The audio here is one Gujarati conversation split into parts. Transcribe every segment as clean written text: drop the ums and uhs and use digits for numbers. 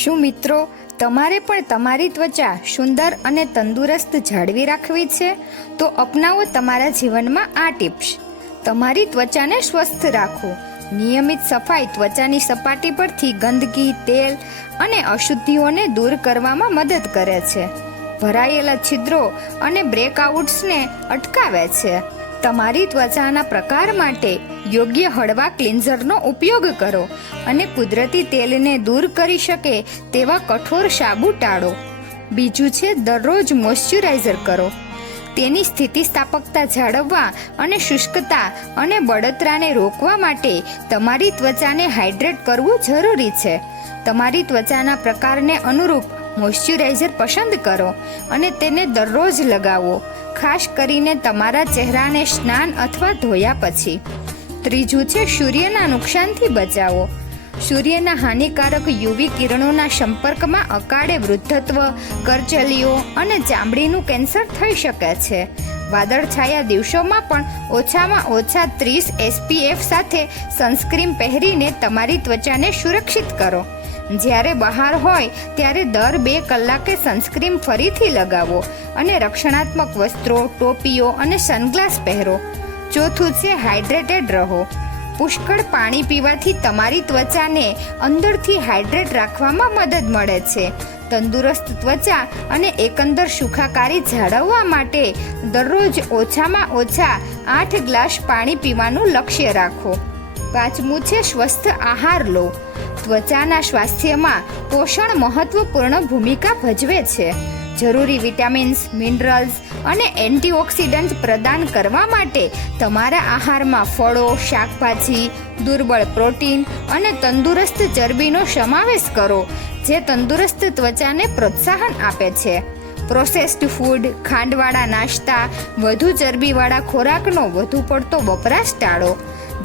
શું મિત્રો, તમારે પણ તમારી ત્વચા સુંદર અને તંદુરસ્ત જાળવી રાખવી છે? તો અપનાવો તમારા જીવનમાં આ ટિપ્સ. તમારી ત્વચાને સ્વસ્થ રાખો. નિયમિત સફાઈ ત્વચાની સપાટી પરથી ગંદકી, તેલ અને અશુદ્ધિઓને દૂર કરવામાં મદદ કરે છે. ભરાયેલા છિદ્રો અને બ્રેકઆઉટ્સને અટકાવે છે. તમારી ત્વચાના પ્રકાર માટે યોગ્ય હળવા ક્લિન્ઝરનો ઉપયોગ કરો અને કુદરતી તેલને દૂર કરી શકે તેવા કઠોર સાબુ ટાળો. બીજું છે દરરોજ મોઇશ્ચરાઇઝર કરો. તેની સ્થિતિસ્થાપકતા જાળવવા અને શુષ્કતા અને બળતરાને રોકવા માટે તમારી ત્વચાને હાઇડ્રેટ કરવું જરૂરી છે. તમારી ત્વચાના પ્રકારને અનુરૂપ મોઇશ્ચરાઇઝર પસંદ કરો અને તેને દરરોજ લગાવો, ખાસ કરીને તમારા ચહેરાને સ્નાન અથવા ધોયા પછી. ત્રીજું છે સૂર્યના નુકસાનથી બચાવો. સૂર્યના હાનિકારક યુવી કિરણોના સંપર્કમાં અકાળે વૃદ્ધત્વ, કરચલીઓ અને ચામડીનું કેન્સર થઈ શકે છે. વાદળછાયા દિવસોમાં પણ ઓછામાં ઓછા 30 SPF સાથે સનસ્ક્રીન પહેરીને તમારી ત્વચાને સુરક્ષિત કરો. જ્યારે બહાર હોય ત્યારે દર 2 કલાકે સનસ્ક્રીન ફરીથી લગાવો અને રક્ષણાત્મક વસ્ત્રો, ટોપીઓ અને સનગ્લાસ પહેરો. ચોથું છે હાઇડ્રેટેડ રહો. પુષ્કળ પાણી પીવાથી તમારી ત્વચાને અંદરથી હાઇડ્રેટ રાખવામાં મદદ મળે છે. તંદુરસ્ત ત્વચા અને એકંદર સુખાકારી જાળવવા માટે દરરોજ ઓછામાં ઓછા 8 ગ્લાસ પાણી પીવાનું લક્ષ્ય રાખો. પાંચમું છે સ્વસ્થ આહાર લો. ત્વચાના સ્વાસ્થ્યમાં પોષણ મહત્વપૂર્ણ ભૂમિકા ભજવે છે. જરૂરી વિટામિન્સ, મિનરલ્સ અને એન્ટીઓક્સિડન્ટ પ્રદાન કરવા માટે તમારા આહારમાં ફળો, શાકભાજી, દુર્બળ પ્રોટીન અને તંદુરસ્ત ચરબીનો સમાવેશ કરો, જે તંદુરસ્ત ત્વચાને પ્રોત્સાહન આપે છે. પ્રોસેસ્ડ ફૂડ, ખાંડવાળા નાસ્તા, વધુ ચરબીવાળા ખોરાકનો વધુ પડતો વપરાશ ટાળો,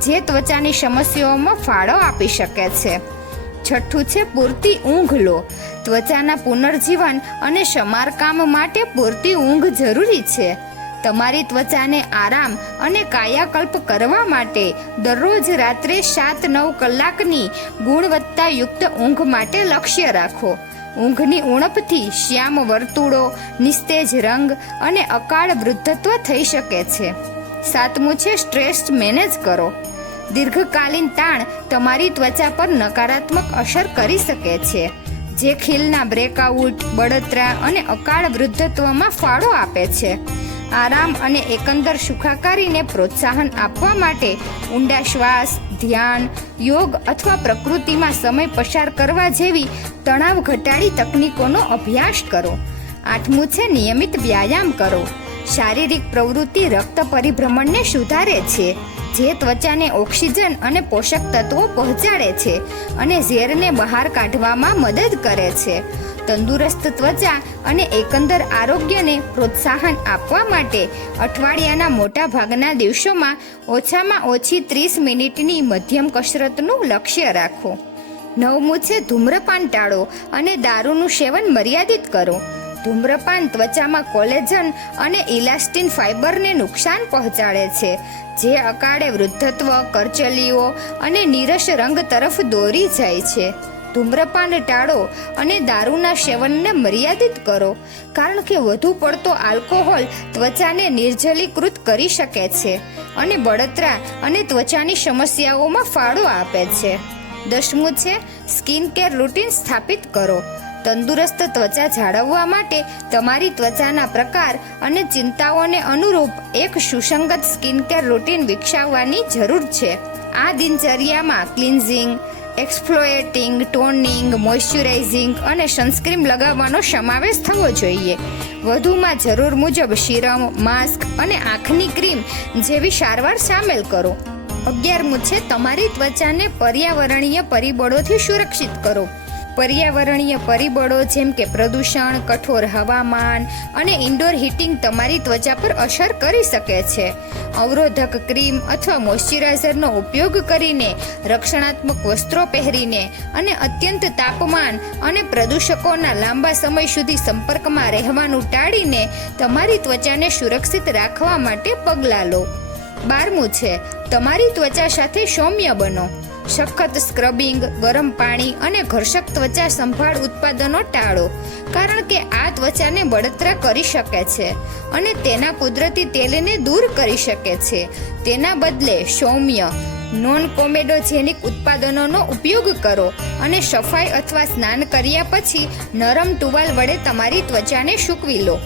જે ત્વચાની સમસ્યાઓમાં ફાળો આપી શકે છે. છઠ્ઠું છે પૂરતી ઊંઘ લો. ત્વચાના પુનર્જીવન અને સમારકામ માટે પૂરતી ઊંઘ જરૂરી છે. તમારી ત્વચાને આરામ અને કાયાકલ્પ કરવા માટે દરરોજ રાત્રે 7-9 કલાકની ગુણવત્તાયુક્ત ઊંઘ માટે લક્ષ્ય રાખો. ઊંઘની ઉણપથી શ્યામ વર્તુળો, નિસ્તેજ રંગ અને અકાળ વૃદ્ધત્વ થઈ શકે છે. સાતમું છે સ્ટ્રેસ મેનેજ કરો. દીર્ઘકાલીન તાણ તમારી ત્વચા પર નકારાત્મક અસર કરી શકે છે, જે ખીલના બ્રેકઆઉટ, બળતરા અને અકાળ વૃદ્ધત્વમાં ફાળો આપે છે. આરામ અને એકંદર સુખાકારીને પ્રોત્સાહન આપવા માટે ઊંડા શ્વાસ, ધ્યાન, યોગ અથવા પ્રકૃતિમાં સમય પસાર કરવા જેવી તણાવ ઘટાડી તકનીકોનો અભ્યાસ કરો. આઠમું છે નિયમિત વ્યાયામ કરો. શારીરિક પ્રવૃત્તિ રક્ત પરિભ્રમણને સુધારે છે, જે ત્વચાને ઓક્સિજન અને પોષક તત્વો પહોંચાડે છે અને ઝેરને બહાર કાઢવામાં મદદ કરે છે. તંદુરસ્ત ત્વચા અને એકંદર આરોગ્યને પ્રોત્સાહન આપવા માટે અઠવાડિયાના મોટા ભાગના દિવસોમાં ઓછામાં ઓછી 30 મિનિટની મધ્યમ કસરતનું લક્ષ્ય રાખો. નવમું છે ધૂમ્રપાન ટાળો અને દારૂનું સેવન મર્યાદિત કરો. ધૂમ્રપાન ત્વચામાં કોલેજન અને ઇલાસ્ટિન ફાઇબરને નુકસાન પહોંચાડે છે, જે અકાળે વૃદ્ધત્વ, કરચલીઓ અને નીરસ રંગ તરફ દોરી જાય છે. ધૂમ્રપાન ટાળો અને દારૂના સેવનને મર્યાદિત કરો, કારણ કે વધુ પડતો આલ્કોહોલ ત્વચાને નિર્જલીકૃત કરી શકે છે અને બળતરા અને ત્વચાની સમસ્યાઓમાં ફાળો આપે છે. 10મું છે સ્કિન કેર રૂટીન સ્થાપિત કરો. તંદુરસ્ત ત્વચા જાળવવા માટે તમારી ત્વચાના પ્રકાર અને ચિંતાઓને અનુરૂપ એક સુસંગત સ્કિન કેર રૂટીન વિકસાવવાની જરૂર છે. આ દિનચર્યામાં ક્લિન્ઝિંગ, એક્સફોલિએટિંગ, ટોનિંગ, મોઇશ્ચરાઇઝિંગ અને સનસ્ક્રીન લગાવવાનો સમાવેશ થવો જોઈએ. વધુમાં જરૂર મુજબ સિરમ, માસ્ક અને આંખની ક્રીમ જેવી સારવાર સામેલ કરો. 11મું છે તમારી ત્વચાને પર્યાવરણીય પરિબળોથી સુરક્ષિત કરો. પર્યાવરણીય પરિબળો જેમ કે પ્રદૂષણ, કઠોર હવામાન અને ઇન્ડોર હીટિંગ તમારી ત્વચા પર અસર કરી શકે છે. અવરોધક ક્રીમ અથવા મોઇશ્ચરાઇઝરનો ઉપયોગ કરીને, રક્ષણાત્મક વસ્ત્રો પહેરીને અને અત્યંત તાપમાન અને પ્રદૂષકોના લાંબા સમય સુધી સંપર્કમાં રહેવાનું ટાળીને તમારી ત્વચાને સુરક્ષિત રાખવા માટે પગલાં લો. 12મું છે તમારી ત્વચા સાથે સૌમ્ય બનો. સખત સ્ક્રબિંગ, ગરમ પાણી અને ઘર્ષક ત્વચા સંભાળ ઉત્પાદનો ટાળો, કારણ કે આ ત્વચાને બળતરા કરી શકે છે અને તેના કુદરતી તેલને દૂર કરી શકે છે. તેના બદલે સૌમ્ય નોન કોમેડોજેનિક ઉત્પાદનોનો ઉપયોગ કરો અને સફાઈ અથવા સ્નાન કર્યા પછી નરમ ટુવાલ વડે તમારી ત્વચાને સૂકવી લો.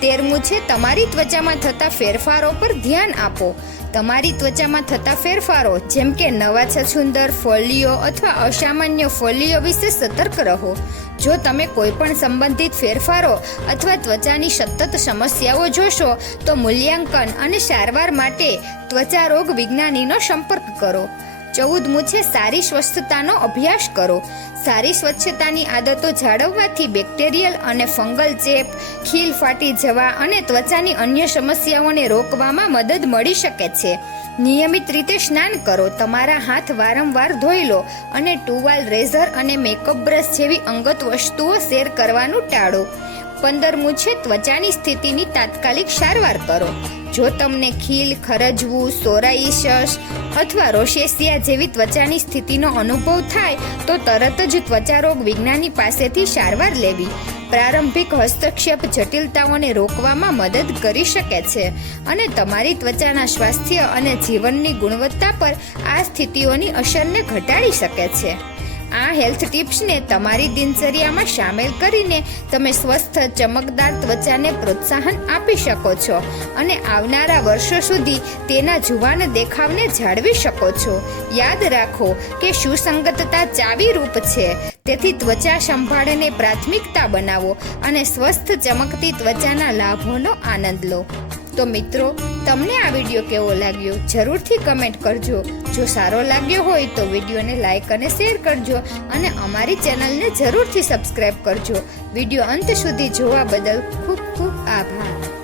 13મું છે તમારી ત્વચામાં થતા ફેરફારો પર ધ્યાન આપો. તમારી ત્વચામાં થતા ફેરફારો જેમ કે નવા છછુંદર, ફોલ્લીઓ અથવા અસામાન્ય ફોલ્લીઓ વિશે સતર્ક રહો. જો તમે કોઈ પણ સંબંધિત ફેરફારો અથવા ત્વચાની સતત સમસ્યાઓ જોશો તો મૂલ્યાંકન અને સારવાર માટે ત્વચા રોગ વિજ્ઞાનીનો સંપર્ક કરો. 14મું છે સારી સ્વચ્છતાનો અભ્યાસ કરો. સારી સ્વચ્છતાની આદતો જાળવવાથી બેક્ટેરિયલ અને ફંગલ ચેપ, ખીલ ફાટી જવા અને ત્વચાની અન્ય સમસ્યાઓને રોકવામાં મદદ મળી શકે છે. નિયમિત રીતે સ્નાન કરો. તમારા હાથ વારંવાર ધોઈ લો અને ટુવાલ, રેઝર અને મેકઅપ બ્રશ જેવી અંગત વસ્તુઓ શેર કરવાનું ટાળો. 15મું છે ત્વચાની સ્થિતિની તાત્કાલિક સારવાર કરો. જો તમને ખીલ, ખરજવું, સોરાઇસિસ અથવા રોસેસિયા જેવી ત્વચાની સ્થિતિનો અનુભવ થાય તો તરત જ ત્વચા રોગ વિજ્ઞાની પાસેથી સારવાર લેવી. પ્રારંભિક હસ્તક્ષેપ જટિલતાઓને રોકવામાં મદદ કરી શકે છે અને તમારી ત્વચાના સ્વાસ્થ્ય અને જીવનની ગુણવત્તા પર આ સ્થિતિઓની અસરને ઘટાડી શકે છે. આ હેલ્થ ટિપ્સને તમારી દિનચર્યામાં સામેલ કરીને તમે સ્વસ્થ, ચમકદાર ત્વચાને પ્રોત્સાહન આપી શકો છો અને આવનારા વર્ષો સુધી તેના જુવાન દેખાવને જાળવી શકો છો. યાદ રાખો કે સુસંગતતા ચાવીરૂપ છે, તેથી ત્વચા સંભાળને પ્રાથમિકતા બનાવો અને સ્વસ્થ, ચમકતી ત્વચાના લાભોનો આનંદ લો. તો મિત્રો, તમને આ વિડીયો કેવો લાગ્યો જરૂરથી કમેન્ટ કરજો. જો સારો લાગ્યો હોય તો વિડીયોને લાઈક અને શેર કરજો અને અમારી ચેનલને જરૂરથી સબસ્ક્રાઈબ કરજો. વિડીયો અંત સુધી જોવા બદલ ખૂબ ખૂબ આભાર.